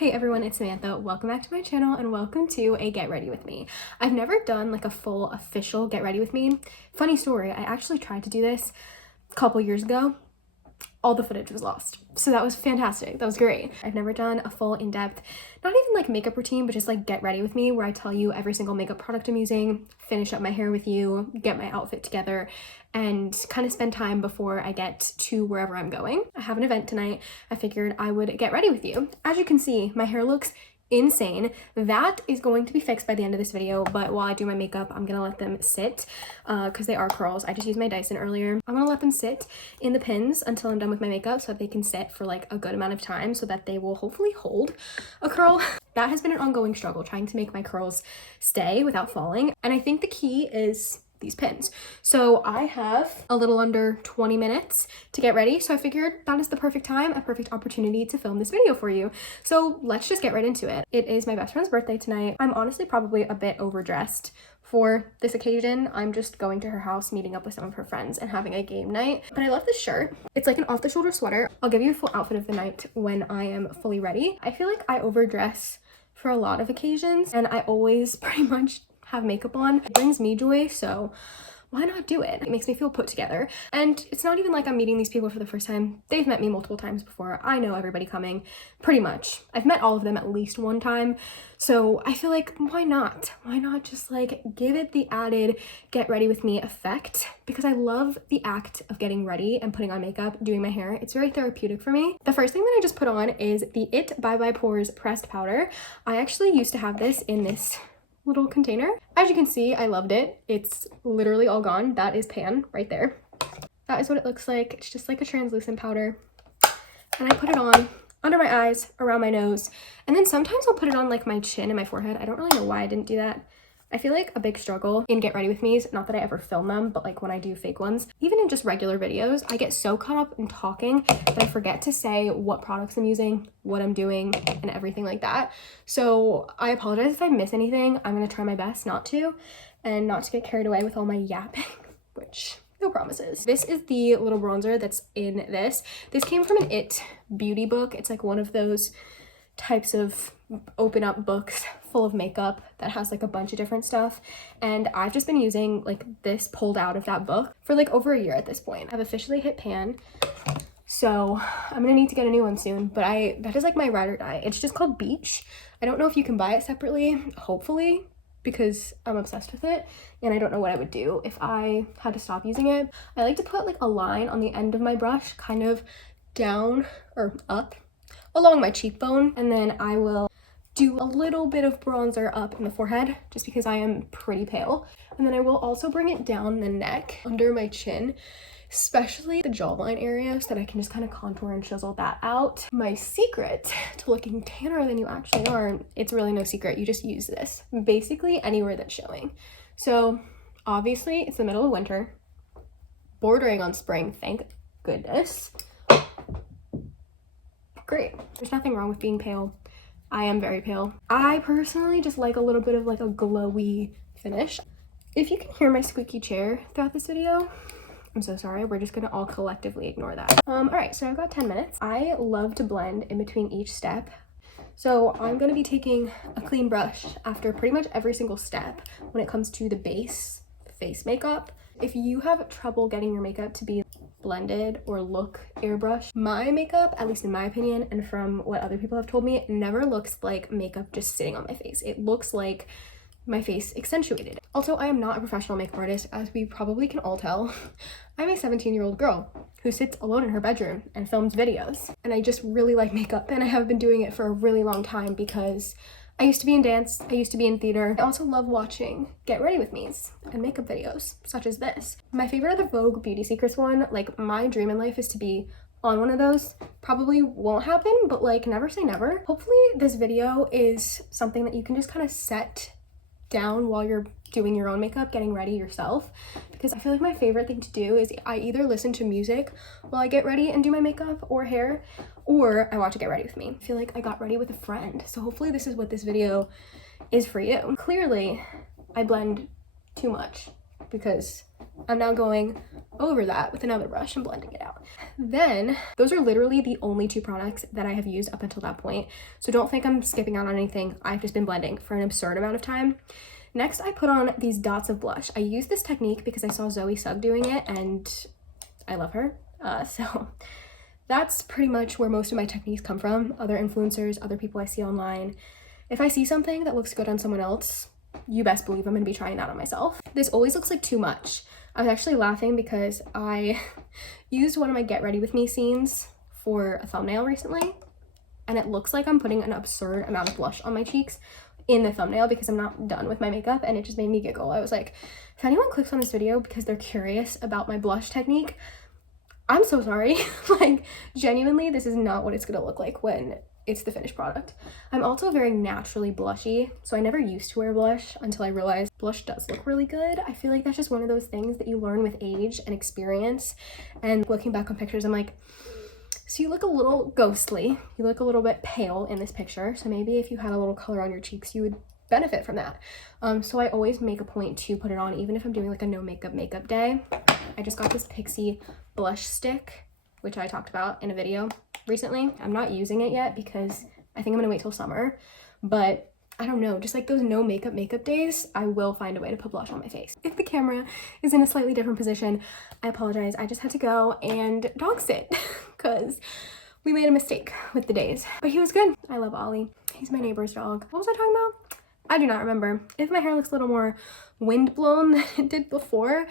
Hey everyone, it's Samantha. Welcome back to my channel and welcome to a get ready with me. I've never done like a full official get ready with me. Funny story, I actually tried to do this a couple years ago. All the footage was lost. So that was fantastic. That was great. I've never done a full in-depth, not even like makeup routine, but just like get ready with me where I tell you every single makeup product I'm using, finish up my hair with you, get my outfit together, and kind of spend time before I get to wherever I'm going. I have an event tonight. I figured I would get ready with you. As you can see, my hair looks insane. That is going to be fixed by the end of this video, but while I do my makeup, I'm gonna let them sit because they are curls. I just used my Dyson earlier. I'm gonna let them sit in the pins until I'm done with my makeup so that they can sit for like a good amount of time so that they will hopefully hold a curl. That has been an ongoing struggle, trying to make my curls stay without falling, and I think the key is these pins. So I have a little under 20 minutes to get ready. So I figured that is the perfect time, a perfect opportunity to film this video for you. So let's just get right into it. It is my best friend's birthday tonight. I'm honestly probably a bit overdressed for this occasion. I'm just going to her house, meeting up with some of her friends and having a game night. But I love this shirt. It's like an off-the-shoulder sweater. I'll give you a full outfit of the night when I am fully ready. I feel like I overdress for a lot of occasions and I always pretty much have makeup on. It brings me joy, so why not do it? It makes me feel put together. And it's not even like I'm meeting these people for the first time. They've met me multiple times before. I know everybody coming, pretty much. I've met all of them at least one time. So I feel like, why not? Why not just like give it the added get ready with me effect? Because I love the act of getting ready and putting on makeup, doing my hair. It's very therapeutic for me. The first thing that I just put on is the It by Pores pressed powder. I actually used to have this in this little container. As you can see, I loved it. It's literally all gone. That is pan right there. That is what it looks like. It's just like a translucent powder. And I put it on under my eyes, around my nose, and then sometimes I'll put it on like my chin and my forehead. I don't really know why I didn't do that. I feel like a big struggle in get ready with me's, not that I ever film them, but like when I do fake ones, even in just regular videos, I get so caught up in talking that I forget to say what products I'm using, what I'm doing, and everything like that. So I apologize if I miss anything. I'm gonna try my best not to, and not to get carried away with all my yapping, which no promises. This is the little bronzer that's in this. This came from an It beauty book. It's like one of those types of open up books full of makeup that has like a bunch of different stuff, and I've just been using like this pulled out of that book for like over a year at this point. I've officially hit pan, so I'm gonna need to get a new one soon, but that is like my ride or die. It's just called Beach. I don't know if you can buy it separately, hopefully, because I'm obsessed with it and I don't know what I would do if I had to stop using it. I like to put like a line on the end of my brush, kind of down or up along my cheekbone, and then I will do a little bit of bronzer up in the forehead just because I am pretty pale, and then I will also bring it down the neck under my chin, especially the jawline area, so that I can just kind of contour and chisel that out. My secret to looking tanner than you actually are, it's really no secret, you just use this basically anywhere that's showing. So obviously it's the middle of winter, bordering on spring, thank goodness. Great. There's nothing wrong with being pale. I am very pale. I personally just like a little bit of like a glowy finish. If you can hear my squeaky chair throughout this video, I'm so sorry. We're just gonna all collectively ignore that. All right, so I've got 10 minutes. I love to blend in between each step. So I'm gonna be taking a clean brush after pretty much every single step when it comes to the base face makeup. If you have trouble getting your makeup to be blended or look airbrush, my makeup, at least in my opinion and from what other people have told me, it never looks like makeup just sitting on my face. It looks like my face accentuated. Also, I am not a professional makeup artist, as we probably can all tell. I'm a 17-year-old girl who sits alone in her bedroom and films videos, and I just really like makeup, and I have been doing it for a really long time because I used to be in dance, I used to be in theater. I also love watching get ready with me's and makeup videos such as this. My favorite are the Vogue Beauty Secrets one. Like, my dream in life is to be on one of those. Probably won't happen, but like, never say never. Hopefully this video is something that you can just kind of set down while you're doing your own makeup, getting ready yourself, because I feel like my favorite thing to do is I either listen to music while I get ready and do my makeup or hair, or I watch it get ready with me. I feel like I got ready with a friend, so hopefully this is what this video is for you. Clearly I blend too much. because I'm now going over that with another brush and blending it out. Then those are literally the only 2 products that I have used up until that point. So don't think I'm skipping out on anything. I've just been blending for an absurd amount of time. Next, I put on these dots of blush. I use this technique because I saw Zoe Sugg doing it and I love her. So that's pretty much where most of my techniques come from. Other influencers, other people I see online. If I see something that looks good on someone else, you best believe I'm gonna be trying that on myself. This always looks like too much. I was actually laughing because I used one of my Get Ready With Me scenes for a thumbnail recently, and it looks like I'm putting an absurd amount of blush on my cheeks in the thumbnail because I'm not done with my makeup, and it just made me giggle. I was like, if anyone clicks on this video because they're curious about my blush technique, I'm so sorry. Like, genuinely, this is not what it's gonna look like when it's the finished product. I'm also very naturally blushy, so I never used to wear blush until I realized blush does look really good. I feel like that's just one of those things that you learn with age and experience. And looking back on pictures, I'm like, so you look a little ghostly. You look a little bit pale in this picture. So maybe if you had a little color on your cheeks, you would benefit from that. So I always make a point to put it on, even if I'm doing like a no makeup day. I just got this Pixie blush stick, which I talked about in a video recently. I'm not using it yet because I think I'm gonna wait till summer, but I don't know, just like those no makeup days, I will find a way to put blush on my face. If the camera is in a slightly different position, I apologize. I just had to go and dog sit because we made a mistake with the days, but he was good. I love Ollie. He's my neighbor's dog. What was I talking about? I do not remember. If my hair looks a little more windblown than it did before,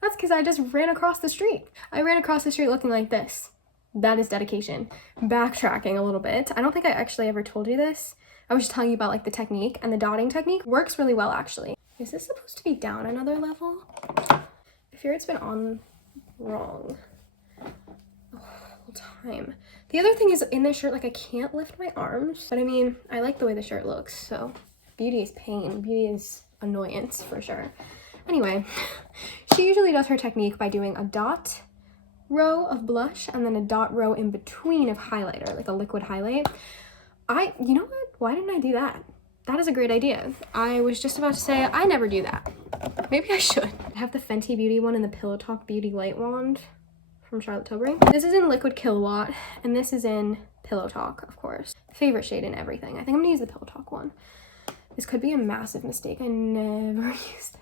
that's because I just ran across the street. I ran across the street looking like this. That is dedication. Backtracking a little bit. I don't think I actually ever told you this. I was just telling you about like the technique, and the dotting technique works really well actually. Is this supposed to be down another level? I fear it's been on wrong the whole time. The other thing is in this shirt, like I can't lift my arms, but I mean, I like the way the shirt looks, so beauty is pain, beauty is annoyance for sure. Anyway, she usually does her technique by doing a dot row of blush and then a dot row in between of highlighter, like a liquid highlight. You know what? Why didn't I do that? That is a great idea. I was just about to say, I never do that. Maybe I should. I have the Fenty Beauty one and the Pillow Talk Beauty Light Wand from Charlotte Tilbury. This is in Liquid Kilowatt, and this is in Pillow Talk, of course. Favorite shade in everything. I think I'm gonna use the Pillow Talk one. This could be a massive mistake. I never use this.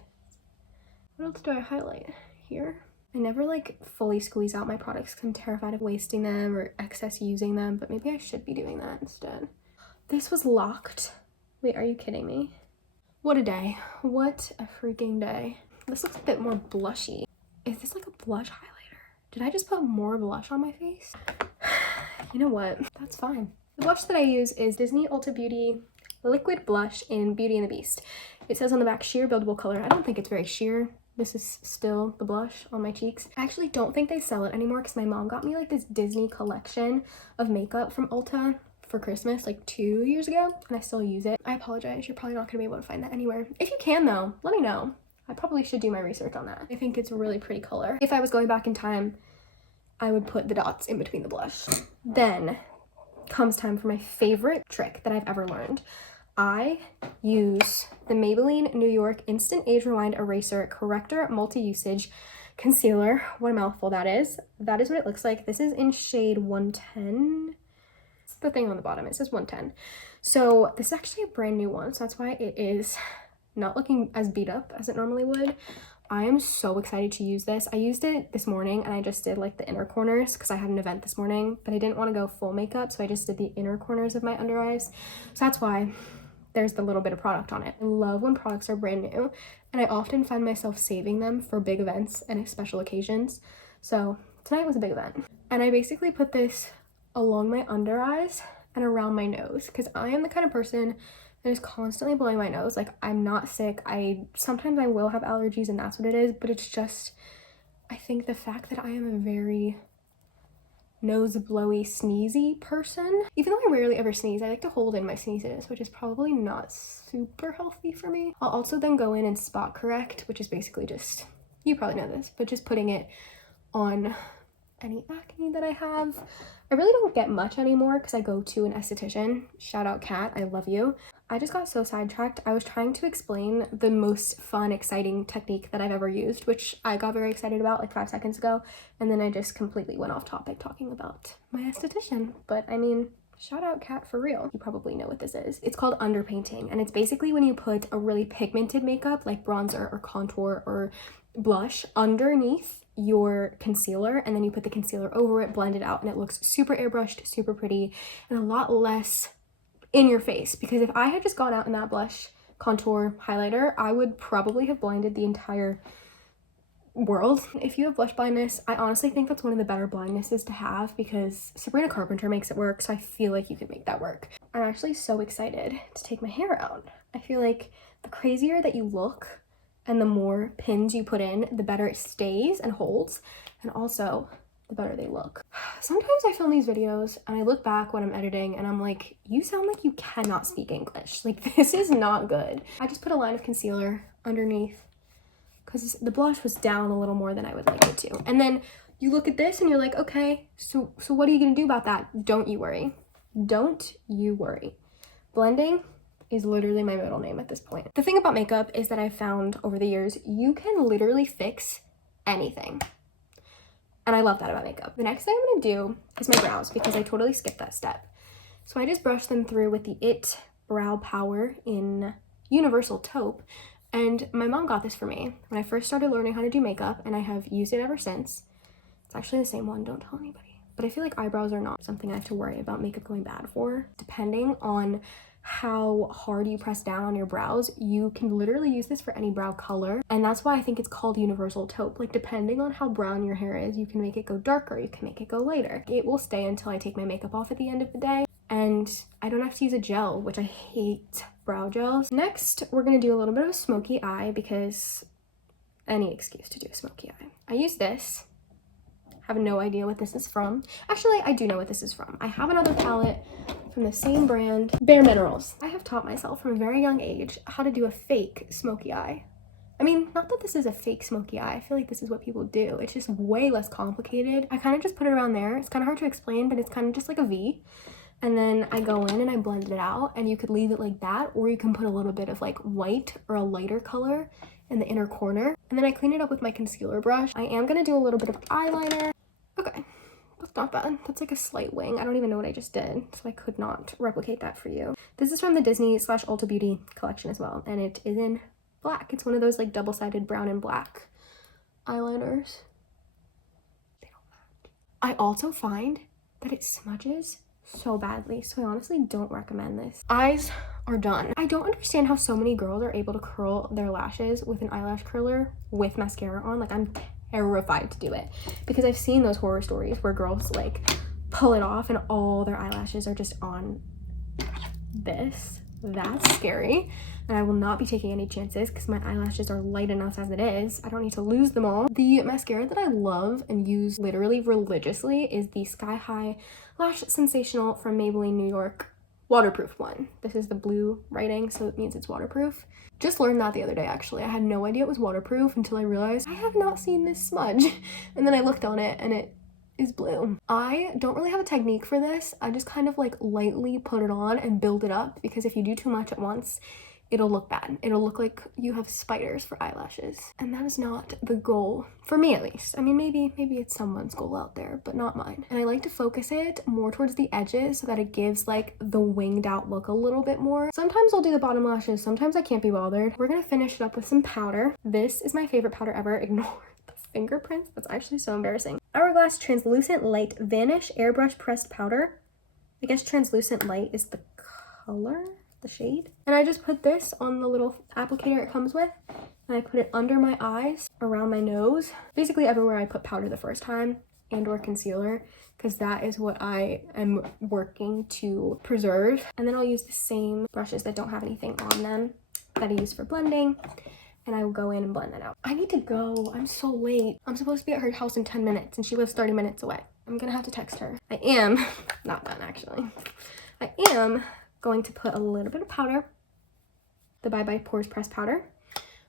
What else do I highlight here? I never like fully squeeze out my products because I'm terrified of wasting them or excess using them, but maybe I should be doing that instead. This was locked. Wait, are you kidding me? What a day. What a freaking day. This looks a bit more blushy. Is this like a blush highlighter? Did I just put more blush on my face? You know what? That's fine. The blush that I use is Disney Ulta Beauty Liquid Blush in Beauty and the Beast. It says on the back, sheer buildable color. I don't think it's very sheer. This is still the blush on my cheeks. I actually don't think they sell it anymore because my mom got me like this Disney collection of makeup from Ulta for Christmas like 2 years ago, and I still use it. I apologize. You're probably not gonna be able to find that anywhere. If you can though, let me know. I probably should do my research on that. I think it's a really pretty color. If I was going back in time, I would put the dots in between the blush. Then comes time for my favorite trick that I've ever learned. I use the Maybelline New York Instant Age Rewind Eraser Corrector Multi-Usage Concealer. What a mouthful that is. That is what it looks like. This is in shade 110. It's the thing on the bottom. It says 110. So this is actually a brand new one. So that's why it is not looking as beat up as it normally would. I am so excited to use this. I used it this morning and I just did like the inner corners because I had an event this morning, but I didn't want to go full makeup, so I just did the inner corners of my under eyes. So that's why there's the little bit of product on it. I love when products are brand new, and I often find myself saving them for big events and special occasions. So tonight was a big event. And I basically put this along my under eyes and around my nose because I am the kind of person that is constantly blowing my nose. Like, I'm not sick. Sometimes I will have allergies and that's what it is, but it's just, I think the fact that I am a very nose blowy, sneezy person. Even though I rarely ever sneeze, I like to hold in my sneezes, which is probably not super healthy for me. I'll also then go in and spot correct, which is basically just, you probably know this, but just putting it on any acne that I have. I really don't get much anymore because I go to an esthetician. Shout out Kat, I love you. I just got so sidetracked. I was trying to explain the most fun, exciting technique that I've ever used, which I got very excited about like 5 seconds ago, and then I just completely went off topic talking about my esthetician. But I mean, shout out Kat for real. You probably know what this is. It's called underpainting, and it's basically when you put a really pigmented makeup like bronzer or contour or blush underneath your concealer, and then you put the concealer over it, blend it out, and it looks super airbrushed, super pretty, and a lot less in your face. Because if I had just gone out in that blush, contour, highlighter, I would probably have blinded the entire world. If you have blush blindness, I honestly think that's one of the better blindnesses to have, because Sabrina Carpenter makes it work, so I feel like you can make that work. I'm actually so excited to take my hair out. I feel like the crazier that you look and the more pins you put in, the better it stays and holds, and also the better they look. Sometimes I film these videos and I look back when I'm editing and I'm like, you sound like you cannot speak English. Like, this is not good. I just put a line of concealer underneath because the blush was down a little more than I would like it to. And then you look at this and you're like, okay, so what are you gonna do about that? Don't you worry. Don't you worry. Blending is literally my middle name at this point. The thing about makeup is that I've found over the years, you can literally fix anything. And I love that about makeup. The next thing I'm gonna do is my brows, because I totally skipped that step. So I just brushed them through with the IT Brow Power in Universal Taupe. And my mom got this for me when I first started learning how to do makeup, and I have used it ever since. It's actually the same one, don't tell anybody. But I feel like eyebrows are not something I have to worry about makeup going bad for. Depending on how hard you press down on your brows, you can literally use this for any brow color, and that's why I think it's called Universal Taupe. Like, depending on how brown your hair is, you can make it go darker, you can make it go lighter. It will stay until I take my makeup off at the end of the day, and I don't have to use a gel, which I hate brow gels. Next, we're gonna do a little bit of a smoky eye, because any excuse to do a smoky eye. I use this. Have no idea what this is from. Actually, I do know what this is from. I have another palette from the same brand, Bare Minerals. I have taught myself from a very young age how to do a fake smoky eye. I mean, not that this is a fake smoky eye. I feel like this is what people do. It's just way less complicated. I kind of just put it around there. It's kind of hard to explain, but it's kind of just like a V. And then I go in and I blend it out, and you could leave it like that, or you can put a little bit of like white or a lighter color in the inner corner. And then I clean it up with my concealer brush. I am gonna do a little bit of eyeliner. Okay. That's not bad. That's like a slight wing. I don't even know what I just did, so I could not replicate that for you. This is from the Disney/Ulta Beauty collection as well, and it is in black. It's one of those like double-sided brown and black eyeliners. They don't match. I also find that it smudges so badly, so I honestly don't recommend this. Eyes are done. I don't understand how so many girls are able to curl their lashes with an eyelash curler with mascara on. Like, I'm terrified to do it, because I've seen those horror stories where girls like pull it off and all their eyelashes are just on this. That's scary, and I will not be taking any chances because my eyelashes are light enough as it is. I don't need to lose them all. The mascara that I love and use literally religiously is the Sky High Lash Sensational from Maybelline New York waterproof one. This is the blue writing, so it means it's waterproof. Just learned that the other day, actually. I had no idea it was waterproof until I realized I have not seen this smudge. And then I looked on it and it is blue. I don't really have a technique for this. I just kind of like lightly put it on and build it up, because if you do too much at once, it'll look bad. It'll look like you have spiders for eyelashes. And that is not the goal, for me at least. I mean, maybe it's someone's goal out there, but not mine. And I like to focus it more towards the edges so that it gives like the winged out look a little bit more. Sometimes I'll do the bottom lashes, sometimes I can't be bothered. We're gonna finish it up with some powder. This is my favorite powder ever. Ignore the fingerprints, that's actually so embarrassing. Hourglass Translucent Light Vanish Airbrush Pressed Powder. I guess translucent light is the color, the shade. And I just put this on the little applicator it comes with, and I put it under my eyes, around my nose, basically everywhere I put powder the first time, and or concealer, because that is what I am working to preserve. And then I'll use the same brushes that don't have anything on them that I use for blending, and I will go in and blend that out. I need to go. I'm so late. I'm supposed to be at her house in 10 minutes, and she lives 30 minutes away. I'm gonna have to text her. I am not done, actually. I am going to put a little bit of powder, the Bye Bye Pores Pressed Powder,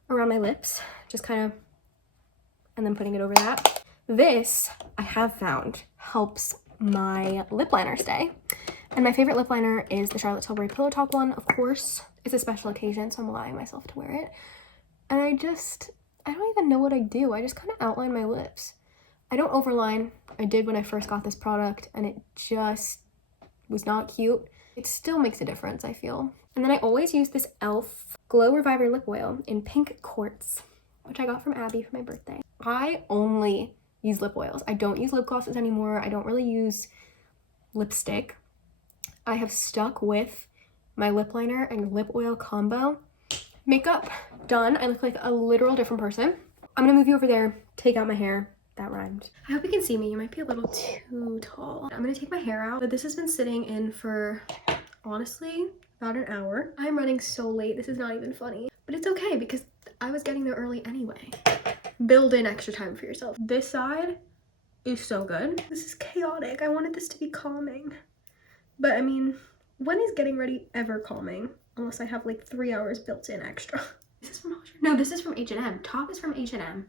around my lips, just kind of, and then putting it over that. This, I have found, helps my lip liner stay. And my favorite lip liner is the Charlotte Tilbury Pillow Talk one, of course. It's a special occasion, so I'm allowing myself to wear it. And I don't even know what I do. I just kind of outline my lips. I don't overline. I did when I first got this product, and it just was not cute. It still makes a difference, I feel. And then I always use this e.l.f. Glow Reviver Lip Oil in Pink Quartz, which I got from Abby for my birthday. I only use lip oils. I don't use lip glosses anymore. I don't really use lipstick. I have stuck with my lip liner and lip oil combo. Makeup done. I look like a literal different person. I'm gonna move you over there, take out my hair. That rhymed. I hope you can see me. You might be a little too tall. I'm gonna take my hair out, but this has been sitting in for, honestly, about an hour. I'm running so late. This is not even funny, but it's okay because I was getting there early anyway. Build in extra time for yourself. This side is so good. This is chaotic. I wanted this to be calming, but I mean, when is getting ready ever calming? Unless I have like 3 hours built in extra. Is this from Hollister? No, this is from H&M. Top is from H&M.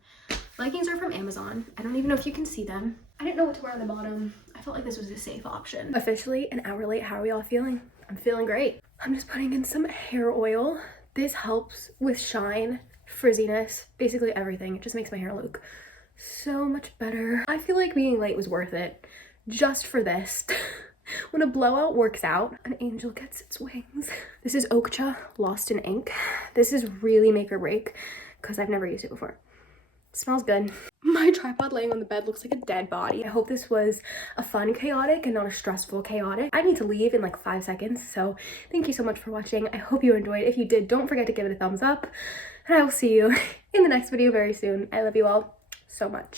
Leggings are from Amazon. I don't even know if you can see them. I didn't know what to wear on the bottom. I felt like this was a safe option. Officially an hour late. How are we all feeling? I'm feeling great. I'm just putting in some hair oil. This helps with shine, frizziness, basically everything. It just makes my hair look so much better. I feel like being late was worth it just for this. When a blowout works out, an angel gets its wings. This is Okja Lost in Ink. This is really make or break because I've never used it before. It smells good. My tripod laying on the bed looks like a dead body. I hope this was a fun chaotic and not a stressful chaotic. I need to leave in like 5 seconds, so thank you so much for watching. I hope you enjoyed. If you did, don't forget to give it a thumbs up, and I will see you in the next video very soon. I love you all so much.